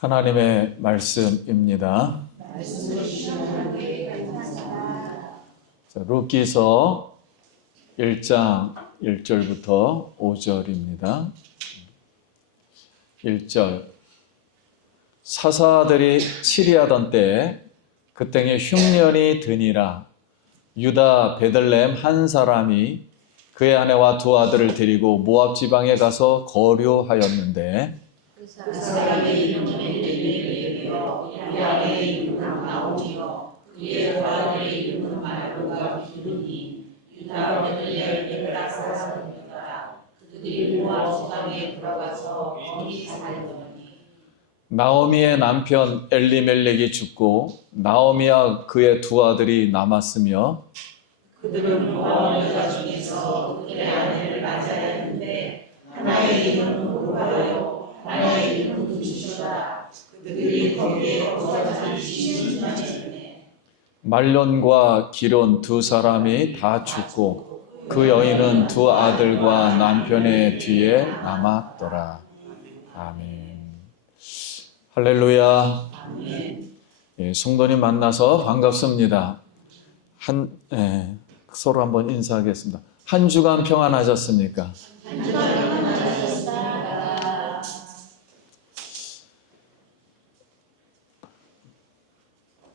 하나님의 말씀입니다. 자, 룻기서 1장 1절부터 5절입니다. 1절 사사들이 치리하던 때에 그 땅에 흉년이 드니라. 유다 베들레헴 한 사람이 그의 아내와 두 아들을 데리고 모압 지방에 가서 거류하였는데 그 사람의 이름은 엘리멜렉이요 그 아내의 이름은 나오미요 그의 두 아들의 이름은 말로가 기르니 유다 베들레헴 베드라 사람이었다. 그들이 모압 지방에 들어가서 거기 살더니 나오미의 남편 엘리멜렉이 죽고 나오미와 그의 두 아들이 남았으며 그들은 모압 여자 중에서 그들의 아내를 맞아야 했는데 하나의 이름은 오르바요 하나의 이름은 루시오다. 그들이 거기에 거주한 지 20년이네. 말론과 기론 두 사람이 다 죽고 그 여인은 두 아들과 남편의 뒤에 남았더라. 아멘. 할렐루야. 예, 성도님 만나서 반갑습니다. 서로 한번 인사하겠습니다. 한 주간 평안하셨습니까? 한 주간 평안하셨습니다.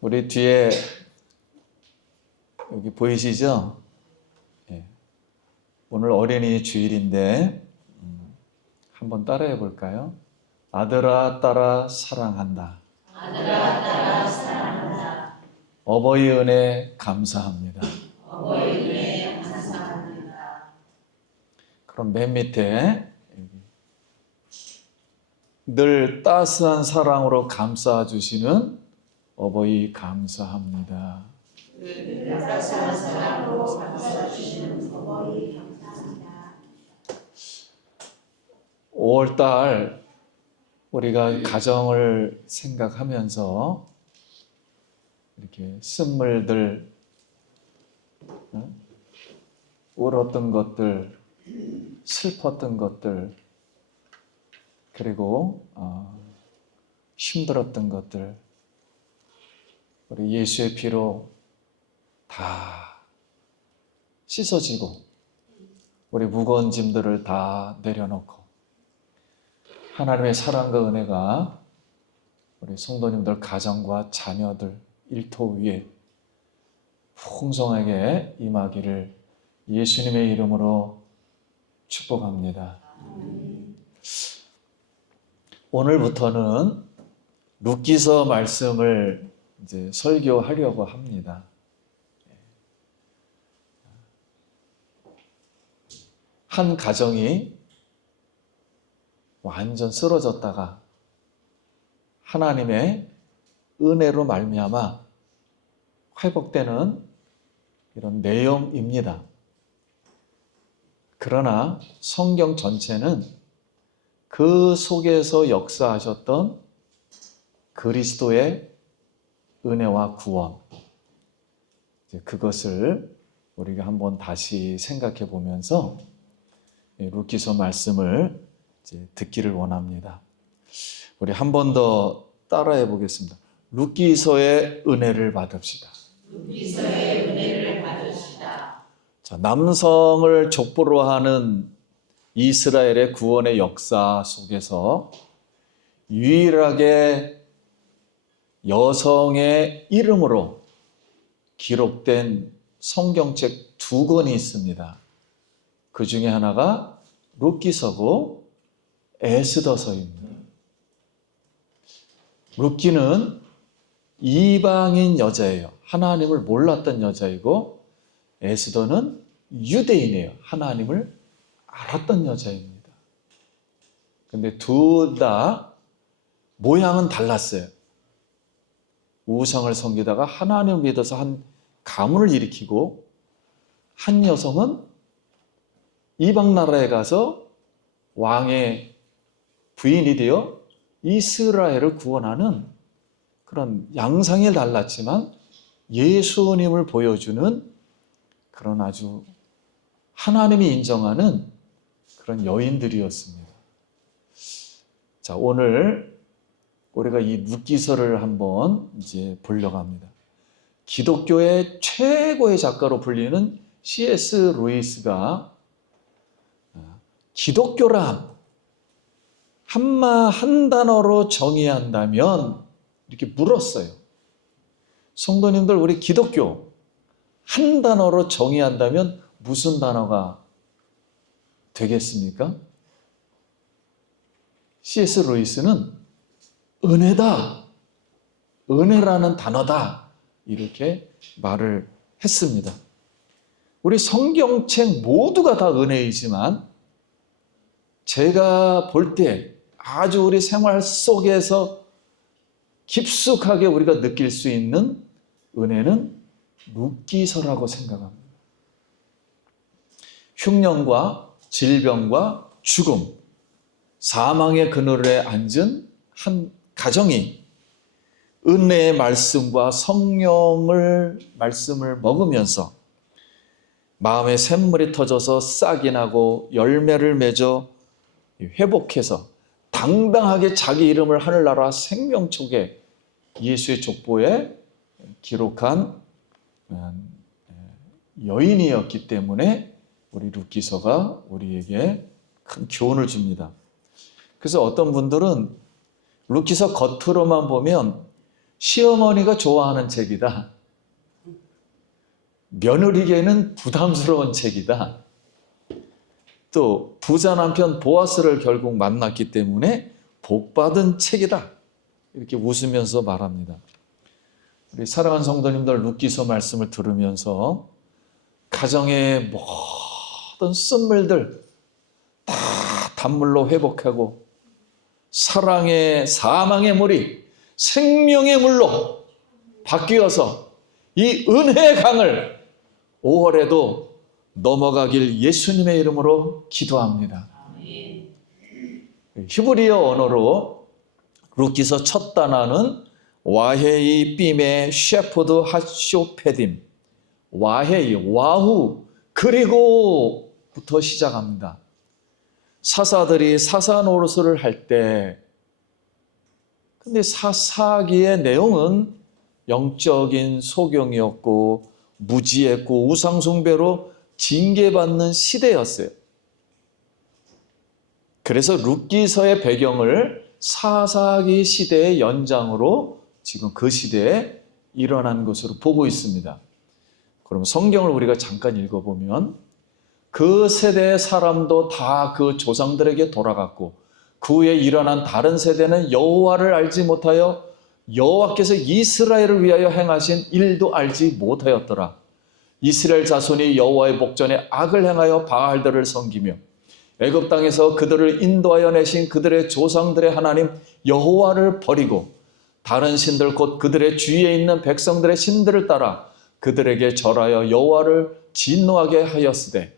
우리 뒤에 여기 보이시죠? 예. 오늘 어린이 주일인데 한번 따라해 볼까요? 아들아 딸아 사랑한다. 아들아 딸아 사랑한다. 어버이 은혜 감사합니다. 어버이 은혜 감사합니다. 그럼 맨 밑에 늘 따스한 사랑으로 감싸 주시는 어버이 감사합니다. 늘 따스한 사랑으로 감싸 주시는 어버이 감사합니다. 5월달 우리가 가정을 생각하면서 이렇게 쓴물들, 울었던 것들, 슬펐던 것들, 그리고 힘들었던 것들, 우리 예수의 피로 다 씻어지고 우리 무거운 짐들을 다 내려놓고 하나님의 사랑과 은혜가 우리 성도님들 가정과 자녀들 일터 위에 풍성하게 임하기를 예수님의 이름으로 축복합니다. 오늘부터는 룻기서 말씀을 이제 설교하려고 합니다. 한 가정이 완전 쓰러졌다가 하나님의 은혜로 말미암아 회복되는 이런 내용입니다. 그러나 성경 전체는 그 속에서 역사하셨던 그리스도의 은혜와 구원, 그것을 우리가 한번 다시 생각해 보면서 룻기서 말씀을 듣기를 원합니다. 우리 한 번 더 따라해 보겠습니다. 룻기서의 은혜를 받읍시다. 룻기서의 은혜를 받으시다. 자, 남성을 족보로 하는 이스라엘의 구원의 역사 속에서 유일하게 여성의 이름으로 기록된 성경책 2권이 있습니다. 그 중에 하나가 룻기서고 에스더서입니다. 룻기는 이방인 여자예요. 하나님을 몰랐던 여자이고 에스더는 유대인이에요. 하나님을 알았던 여자입니다. 근데 둘 다 모양은 달랐어요. 우상을 섬기다가 하나님을 믿어서 한 가문을 일으키고 한 여성은 이방 나라에 가서 왕의 부인이 되어 이스라엘을 구원하는 그런 양상이 달랐지만 예수님을 보여주는 그런 아주 하나님이 인정하는 그런 여인들이었습니다. 자, 오늘 우리가 이 룻기서를 한번 이제 보려고 합니다. 기독교의 최고의 작가로 불리는 C.S. 루이스가 기독교란 한 단어로 정의한다면 이렇게 물었어요. 성도님들, 우리 기독교 한 단어로 정의한다면 무슨 단어가 되겠습니까? C.S. 루이스는 은혜다, 은혜라는 단어다, 이렇게 말을 했습니다. 우리 성경책 모두가 다 은혜이지만 제가 볼 때 아주 우리 생활 속에서 깊숙하게 우리가 느낄 수 있는 은혜는 룻기서라고 생각합니다. 흉년과 질병과 죽음, 사망의 그늘에 앉은 한 가정이 은혜의 말씀과 성령을 말씀을 먹으면서 마음에 샘물이 터져서 싹이 나고 열매를 맺어 회복해서 당당하게 자기 이름을 하늘나라 생명책에 예수의 족보에 기록한 여인이었기 때문에 우리 룻기서가 우리에게 큰 교훈을 줍니다. 그래서 어떤 분들은 룻기서 겉으로만 보면 시어머니가 좋아하는 책이다, 며느리에게는 부담스러운 책이다, 또 부자 남편 보아스를 결국 만났기 때문에 복받은 책이다, 이렇게 웃으면서 말합니다. 우리 사랑하는 성도님들, 룻기서 말씀을 들으면서 가정의 모든 쓴물들 다 단물로 회복하고 사망의 물이 생명의 물로 바뀌어서 이 은혜의 강을 5월에도 넘어가길 예수님의 이름으로 기도합니다. 히브리어 언어로 룻기서 첫 단어는 와헤이 빔의 셰퍼드 하쇼페딤, 와헤이, 와후, 그리고부터 시작합니다. 사사들이 사사 노릇을 할 때, 근데 사사기의 내용은 영적인 소경이었고 무지했고 우상숭배로 징계받는 시대였어요. 그래서 룻기서의 배경을 사사기 시대의 연장으로 지금 그 시대에 일어난 것으로 보고 있습니다. 그럼 성경을 우리가 잠깐 읽어보면 그 세대의 사람도 다 그 조상들에게 돌아갔고 그 후에 일어난 다른 세대는 여호와를 알지 못하여 여호와께서 이스라엘을 위하여 행하신 일도 알지 못하였더라. 이스라엘 자손이 여호와의 목전에 악을 행하여 바알들을 섬기며 애굽 땅에서 그들을 인도하여 내신 그들의 조상들의 하나님 여호와를 버리고 다른 신들 곧 그들의 주위에 있는 백성들의 신들을 따라 그들에게 절하여 여호와를 진노하게 하였으되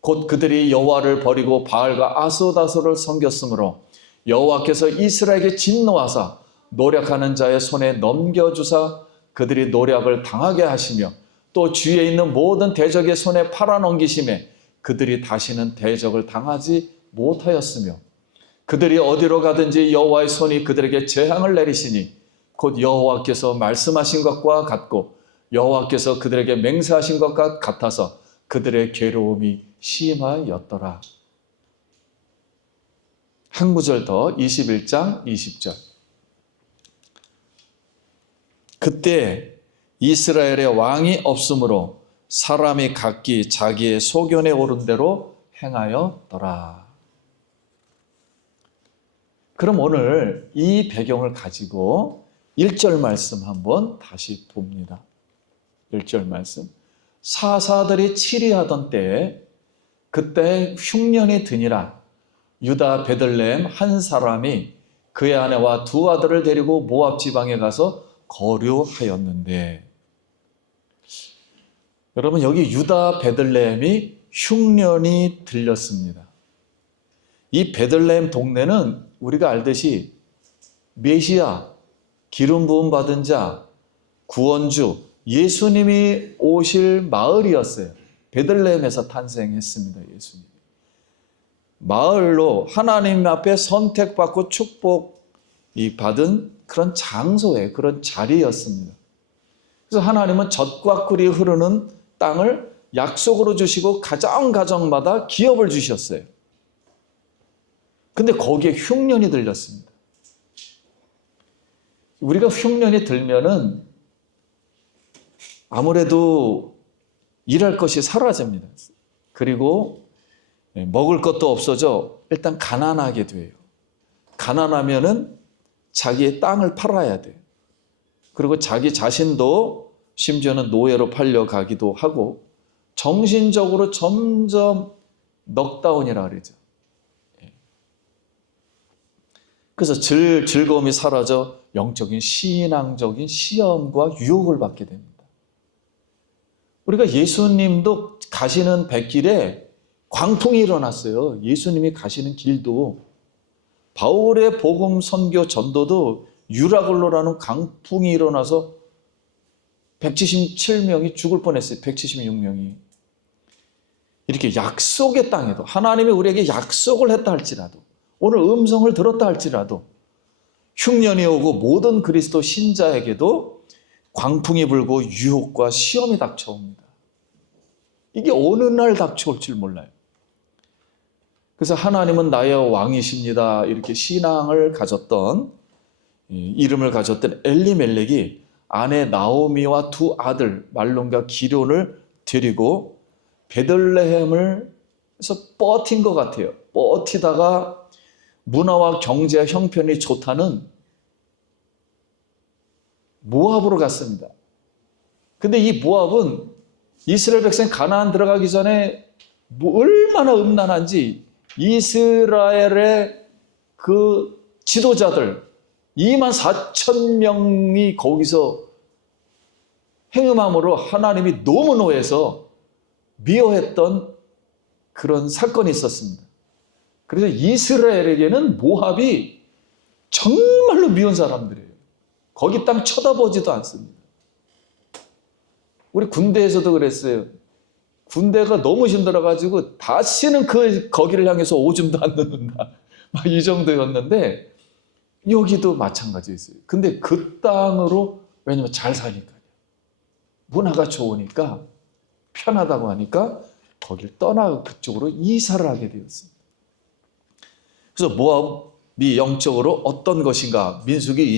곧 그들이 여호와를 버리고 바알과 아스다스를 섬겼으므로 여호와께서 이스라엘에게 진노하사 노력하는 자의 손에 넘겨주사 그들이 노력을 당하게 하시며 또 주위에 있는 모든 대적의 손에 팔아넘기심에 그들이 다시는 대적을 당하지 못하였으며 그들이 어디로 가든지 여호와의 손이 그들에게 재앙을 내리시니 곧 여호와께서 말씀하신 것과 같고 여호와께서 그들에게 맹세하신 것과 같아서 그들의 괴로움이 심하였더라. 한 구절 더, 21장 20절. 그때 이스라엘의 왕이 없으므로 사람이 각기 자기의 소견에 오른 대로 행하였더라. 그럼 오늘 이 배경을 가지고 1절 말씀 한번 다시 봅니다. 1절 말씀. 사사들이 치리하던 때에 그때 흉년이 드니라. 유다 베들레헴 한 사람이 그의 아내와 두 아들을 데리고 모압 지방에 가서 거류하였는데, 여러분 여기 유다 베들레헴이 흉년이 들렸습니다. 이 베들레헴 동네는 우리가 알듯이 메시아, 기름 부음 받은 자, 구원주, 예수님이 오실 마을이었어요. 베들레헴에서 탄생했습니다. 예수님. 마을로 하나님 앞에 선택받고 축복 이 받은 그런 장소에 그런 자리였습니다. 그래서 하나님은 젖과 꿀이 흐르는 땅을 약속으로 주시고 가정가정마다 기업을 주셨어요. 근데 거기에 흉년이 들렸습니다. 우리가 흉년이 들면은 아무래도 일할 것이 사라집니다. 그리고 먹을 것도 없어져 일단 가난하게 돼요. 가난하면은 자기의 땅을 팔아야 돼요. 그리고 자기 자신도 심지어는 노예로 팔려가기도 하고 정신적으로 점점 넉다운이라 그러죠. 그래서 즐거움이 사라져 영적인 신앙적인 시험과 유혹을 받게 됩니다. 우리가 예수님도 가시는 백길에 광풍이 일어났어요. 예수님이 가시는 길도 바울의 복음 선교 전도도 유라굴로라는 강풍이 일어나서 177명이 죽을 뻔했어요. 176명이. 이렇게 약속의 땅에도 하나님이 우리에게 약속을 했다 할지라도 오늘 음성을 들었다 할지라도 흉년이 오고 모든 그리스도 신자에게도 광풍이 불고 유혹과 시험이 닥쳐옵니다. 이게 어느 날 닥쳐올 줄 몰라요. 그래서 하나님은 나의 왕이십니다. 이렇게 신앙을 가졌던 이름을 가졌던 엘리멜렉이 아내 나오미와 두 아들 말론과 기럐을 데리고 베들레헴을 해서 버틴 것 같아요. 버티다가 문화와 경제 형편이 좋다는 모압으로 갔습니다. 근데 이 모압은 이스라엘 백성 가나안 들어가기 전에 얼마나 음란한지 이스라엘의 그 지도자들 24,000명이 거기서 행음함으로 하나님이 너무 노해서 미워했던 그런 사건이 있었습니다. 그래서 이스라엘에게는 모압이 정말로 미운 사람들이에요. 거기 땅 쳐다보지도 않습니다. 우리 군대에서도 그랬어요. 군대가 너무 힘들어가지고 다시는 거기를 향해서 오줌도 안 넣는다. 막 이 정도였는데 여기도 마찬가지였어요. 근데 그 땅으로 왜냐면 잘 사니까요. 문화가 좋으니까 편하다고 하니까 거길 떠나 그쪽으로 이사를 하게 되었습니다. 그래서 모압이 영적으로 어떤 것인가? 민수기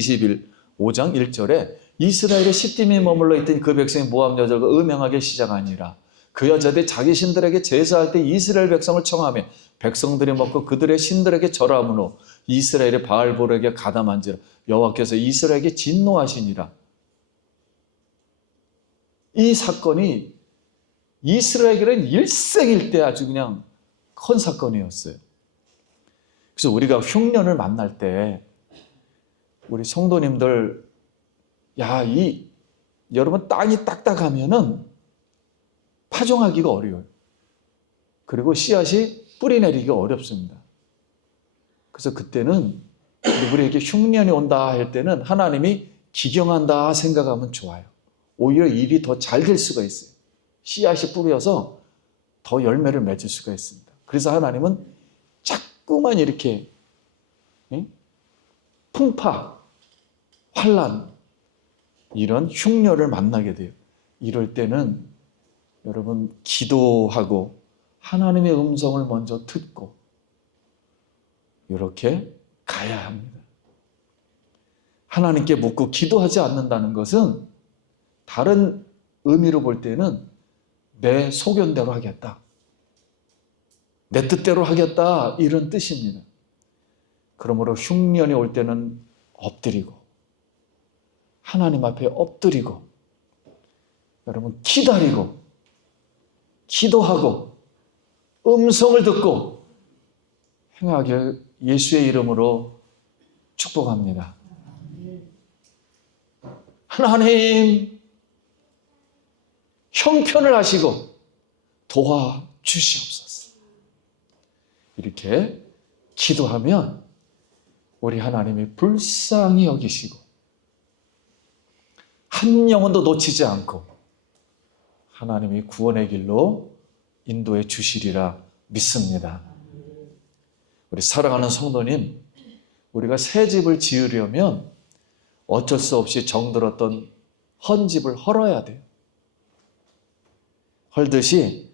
5장 1절에 이스라엘의 시딤이 머물러 있던 그 백성이 모압 여자가 음행하게 시작하니라. 그 여자들이 자기 신들에게 제사할 때 이스라엘 백성을 청하며 백성들이 먹고 그들의 신들에게 절하므로 이스라엘의 바알볼에게 가담한지라. 여호와께서 이스라엘에게 진노하시니라. 이 사건이 이스라엘에게는 일생일대 아주 그냥 큰 사건이었어요. 그래서 우리가 흉년을 만날 때 우리 성도님들 여러분 땅이 딱딱하면은 파종하기가 어려워요. 그리고 씨앗이 뿌리 내리기가 어렵습니다. 그래서 그때는 우리에게 흉년이 온다 할 때는 하나님이 기경한다 생각하면 좋아요. 오히려 일이 더 잘 될 수가 있어요. 씨앗이 뿌려서 더 열매를 맺을 수가 있습니다. 그래서 하나님은 자꾸만 이렇게 풍파, 환란 이런 흉년을 만나게 돼요. 이럴 때는 여러분 기도하고 하나님의 음성을 먼저 듣고 이렇게 가야 합니다. 하나님께 묻고 기도하지 않는다는 것은 다른 의미로 볼 때는 내 소견대로 하겠다. 내 뜻대로 하겠다. 이런 뜻입니다. 그러므로 흉년이 올 때는 엎드리고 하나님 앞에 엎드리고 여러분 기다리고 기도하고 음성을 듣고 행하길 예수의 이름으로 축복합니다. 하나님 형편을 하시고 도와주시옵소서. 이렇게 기도하면 우리 하나님이 불쌍히 여기시고 한 영혼도 놓치지 않고 하나님이 구원의 길로 인도해 주시리라 믿습니다. 우리 사랑하는 성도님, 우리가 새 집을 지으려면 어쩔 수 없이 정들었던 헌 집을 헐어야 돼요. 헐듯이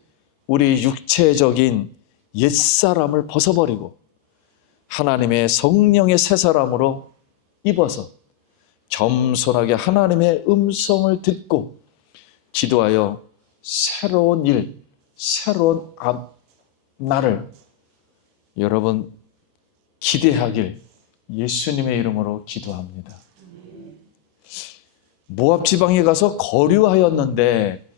우리 육체적인 옛사람을 벗어버리고 하나님의 성령의 새 사람으로 입어서 겸손하게 하나님의 음성을 듣고 기도하여 새로운 일, 새로운 날을 여러분 기대하길 예수님의 이름으로 기도합니다. 모압 지방에 가서 거류하였는데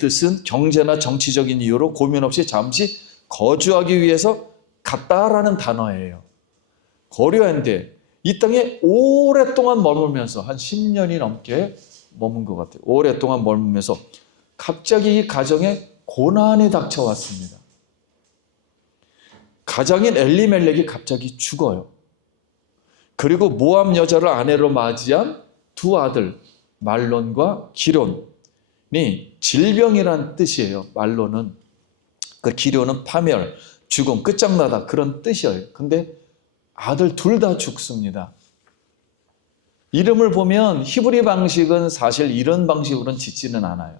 뜻은 경제나 정치적인 이유로 고민 없이 잠시 거주하기 위해서 갔다라는 단어예요. 거류하는데 이 땅에 오랫동안 머물면서 한 10년이 넘게 머문 것 같아요. 오랫동안 머물면서 갑자기 이 가정에 고난이 닥쳐왔습니다. 가장인 엘리멜렉이 갑자기 죽어요. 그리고 모압 여자를 아내로 맞이한 두 아들 말론과 기론이 질병이란 뜻이에요. 말론은 그 기론은 파멸, 죽음, 끝장나다 그런 뜻이에요. 근데 아들 둘 다 죽습니다. 이름을 보면 히브리 방식은 사실 이런 방식으로는 짓지는 않아요.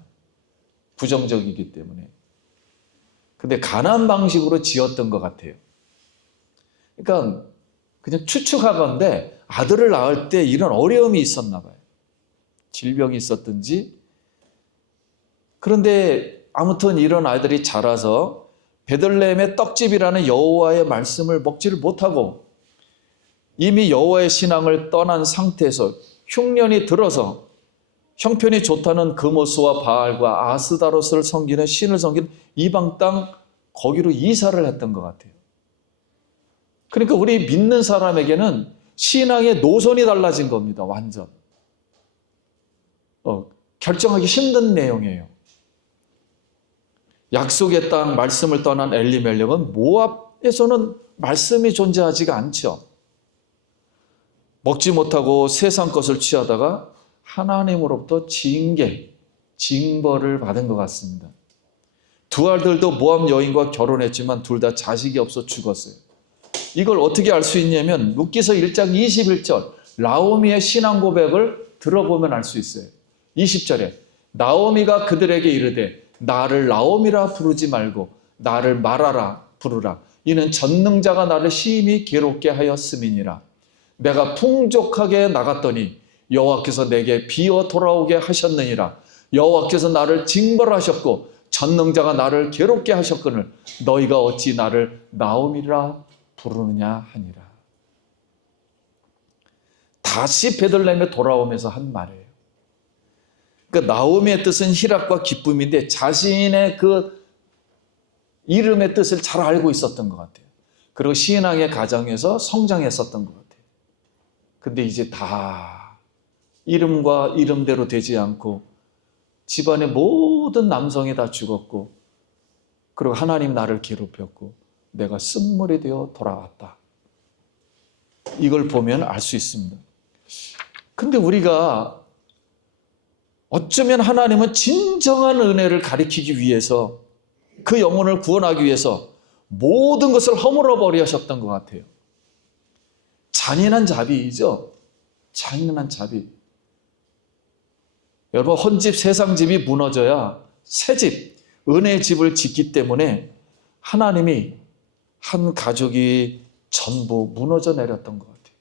부정적이기 때문에. 근데 가나안 방식으로 지었던 것 같아요. 그러니까 그냥 추측하건대 아들을 낳을 때 이런 어려움이 있었나 봐요. 질병이 있었든지. 그런데 아무튼 이런 아이들이 자라서 베들레헴의 떡집이라는 여호와의 말씀을 먹지를 못하고 이미 여호와의 신앙을 떠난 상태에서 흉년이 들어서 형편이 좋다는 그모스와 바알과 아스다로스를 섬기는 신을 섬기는 이방 땅 거기로 이사를 했던 것 같아요. 그러니까 우리 믿는 사람에게는 신앙의 노선이 달라진 겁니다. 완전. 결정하기 힘든 내용이에요. 약속의 땅 말씀을 떠난 엘리멜렉은 모압에서는 말씀이 존재하지가 않죠. 먹지 못하고 세상 것을 취하다가 하나님으로부터 징벌을 받은 것 같습니다. 두 아들도 모압 여인과 결혼했지만 둘 다 자식이 없어 죽었어요. 이걸 어떻게 알 수 있냐면 룻기서 1장 21절 나오미의 신앙 고백을 들어보면 알 수 있어요. 20절에 나오미가 그들에게 이르되 나를 나오미라 부르지 말고 나를 마라라 부르라. 이는 전능자가 나를 심히 괴롭게 하였음이니라. 내가 풍족하게 나갔더니 여호와께서 내게 비어 돌아오게 하셨느니라. 여호와께서 나를 징벌하셨고 전능자가 나를 괴롭게 하셨거늘 너희가 어찌 나를 나오미라 부르느냐 하니라. 다시 베들레헴에 돌아오면서 한 말이에요. 그 나오미의 뜻은 희락과 기쁨인데 자신의 그 이름의 뜻을 잘 알고 있었던 것 같아요. 그리고 신앙의 가정에서 성장했었던 것 같아요. 근데 이제 다 이름과 이름대로 되지 않고 집안의 모든 남성이 다 죽었고 그리고 하나님 나를 괴롭혔고 내가 쓴물이 되어 돌아왔다. 이걸 보면 알 수 있습니다. 근데 우리가 어쩌면 하나님은 진정한 은혜를 가리키기 위해서 그 영혼을 구원하기 위해서 모든 것을 허물어 버리셨던 것 같아요. 잔인한 자비이죠. 잔인한 자비. 여러분 헌집 세상집이 무너져야 새집 은혜의 집을 짓기 때문에 하나님이 한 가족이 전부 무너져 내렸던 것 같아요.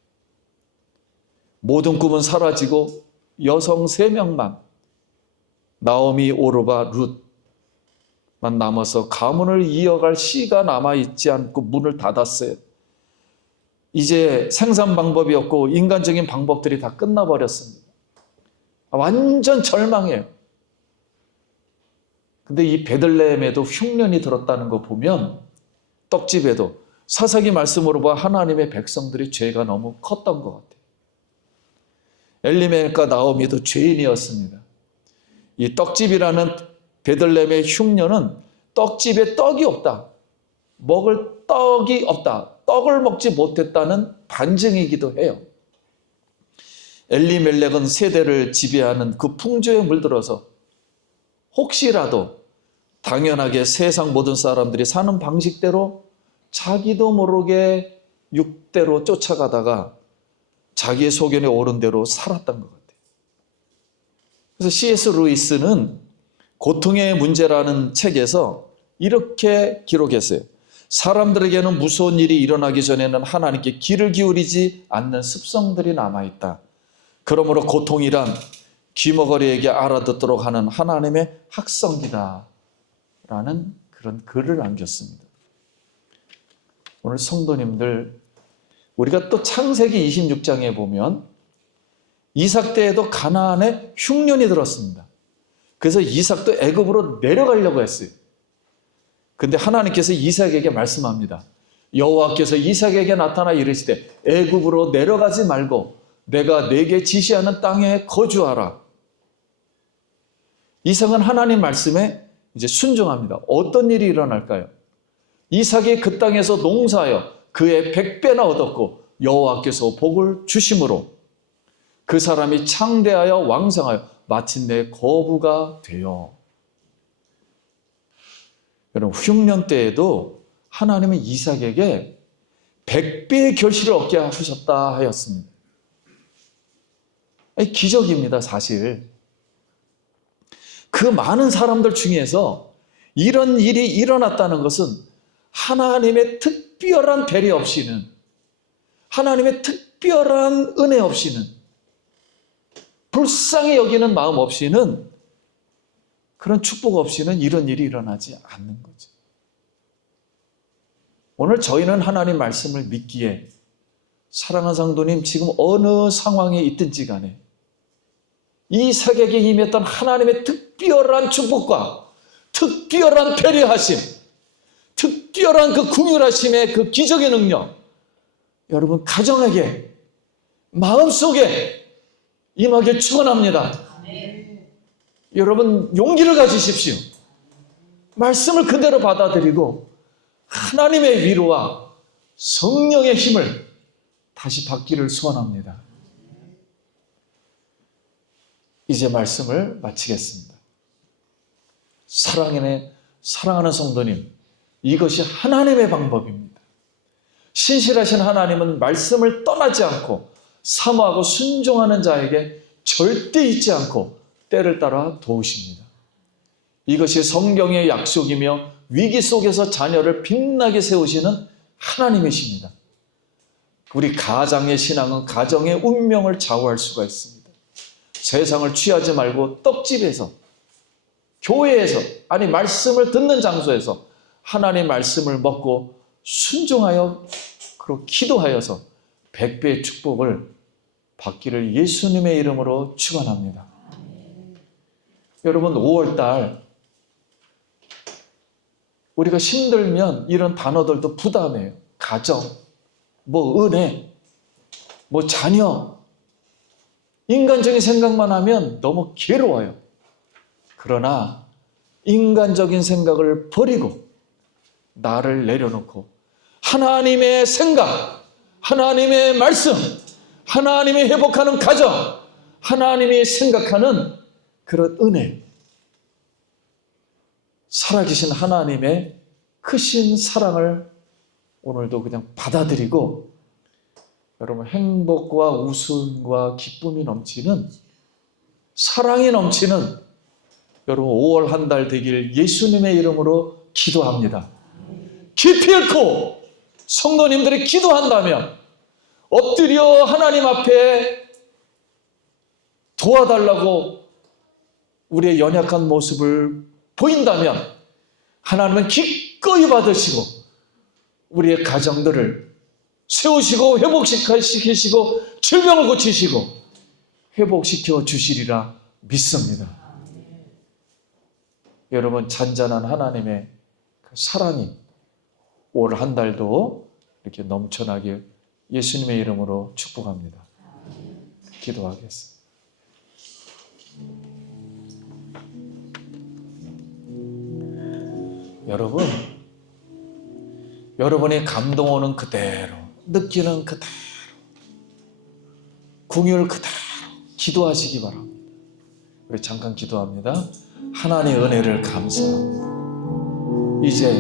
모든 꿈은 사라지고 여성 3명만 나오미, 오르바, 룻만 남아서 가문을 이어갈 씨가 남아있지 않고 문을 닫았어요. 이제 생산 방법이 없고 인간적인 방법들이 다 끝나버렸습니다. 완전 절망해요. 근데 이 베들레헴에도 흉년이 들었다는 거 보면 떡집에도 사사기 말씀으로 봐 하나님의 백성들이 죄가 너무 컸던 것 같아요. 엘리멜렉과 나오미도 죄인이었습니다. 이 떡집이라는 베들레헴의 흉년은 떡집에 떡이 없다. 먹을 떡이 없다. 떡을 먹지 못했다는 반증이기도 해요. 엘리멜렉은 세대를 지배하는 그 풍조에 물들어서 혹시라도 당연하게 세상 모든 사람들이 사는 방식대로 자기도 모르게 육대로 쫓아가다가 자기의 소견에 오른 대로 살았던 것 같아요. 그래서 C.S. 루이스는 고통의 문제라는 책에서 이렇게 기록했어요. 사람들에게는 무서운 일이 일어나기 전에는 하나님께 귀를 기울이지 않는 습성들이 남아있다. 그러므로 고통이란 귀머거리에게 알아듣도록 하는 하나님의 학성이다. 라는 그런 글을 남겼습니다. 오늘 성도님들, 우리가 또 창세기 26장에 보면 이삭 때에도 가나안에 흉년이 들었습니다. 그래서 이삭도 애굽으로 내려가려고 했어요. 근데 하나님께서 이삭에게 말씀합니다. 여호와께서 이삭에게 나타나 이르시되 애굽으로 내려가지 말고 내가 네게 지시하는 땅에 거주하라. 이삭은 하나님 말씀에 이제 순종합니다. 어떤 일이 일어날까요? 이삭이 그 땅에서 농사하여 그의 100배나 얻었고 여호와께서 복을 주심으로 그 사람이 창대하여 왕성하여 마침내 거부가 되어. 여러분, 흉년 때에도 하나님은 이삭에게 100배의 결실을 얻게 하셨다 하였습니다. 기적입니다, 사실. 그 많은 사람들 중에서 이런 일이 일어났다는 것은 하나님의 특별한 배려 없이는, 하나님의 특별한 은혜 없이는, 불쌍히 여기는 마음 없이는, 그런 축복 없이는 이런 일이 일어나지 않는 거죠. 오늘 저희는 하나님 말씀을 믿기에 사랑하는 성도님, 지금 어느 상황에 있든지 간에 이삭에게 임했던 하나님의 특별한 축복과 특별한 배려하심, 특별한 그 궁휼하심의 그 기적의 능력, 여러분 가정에게, 마음속에 임하길 축원합니다. 여러분 용기를 가지십시오. 말씀을 그대로 받아들이고 하나님의 위로와 성령의 힘을 다시 받기를 소원합니다. 이제 말씀을 마치겠습니다. 사랑하는 성도님, 이것이 하나님의 방법입니다. 신실하신 하나님은 말씀을 떠나지 않고 사모하고 순종하는 자에게 절대 잊지 않고 때를 따라 도우십니다. 이것이 성경의 약속이며 위기 속에서 자녀를 빛나게 세우시는 하나님이십니다. 우리 가장의 신앙은 가정의 운명을 좌우할 수가 있습니다. 세상을 취하지 말고 떡집에서, 교회에서, 아니 말씀을 듣는 장소에서 하나님의 말씀을 먹고 순종하여 그리고 기도하여서 100배의 축복을 받기를 예수님의 이름으로 축원합니다. 여러분, 5월달 우리가 힘들면 이런 단어들도 부담해요. 가정, 은혜, 자녀, 인간적인 생각만 하면 너무 괴로워요. 그러나 인간적인 생각을 버리고 나를 내려놓고 하나님의 생각, 하나님의 말씀, 하나님이 회복하는 가정, 하나님이 생각하는 그런 은혜, 살아계신 하나님의 크신 사랑을 오늘도 그냥 받아들이고 여러분 행복과 웃음과 기쁨이 넘치는, 사랑이 넘치는 여러분 5월 한 달 되길 예수님의 이름으로 기도합니다. 깊이 읽고 성도님들이 기도한다면, 엎드려 하나님 앞에 도와달라고 우리의 연약한 모습을 보인다면 하나님은 기꺼이 받으시고 우리의 가정들을 세우시고 회복시키시고 질병을 고치시고 회복시켜 주시리라 믿습니다. 여러분, 잔잔한 하나님의 그 사랑이 올 한 달도 이렇게 넘쳐나길 예수님의 이름으로 축복합니다. 기도하겠습니다. 여러분, 여러분의 감동 오는 그대로, 느끼는 그대로, 궁율 그대로 기도하시기 바랍니다. 우리 잠깐 기도합니다. 하나님의 은혜를 감사하고 이제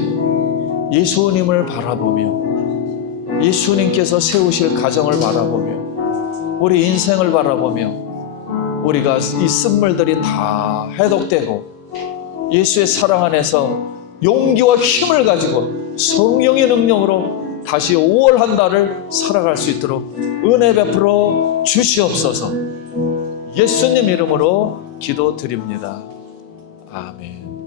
예수님을 바라보며 예수님께서 세우실 가정을 바라보며 우리 인생을 바라보며 우리가 이 쓴물들이 다 해독되고 예수의 사랑 안에서 용기와 힘을 가지고 성령의 능력으로 다시 5월 한 달을 살아갈 수 있도록 은혜 베풀어 주시옵소서. 예수님 이름으로 기도드립니다. 아멘.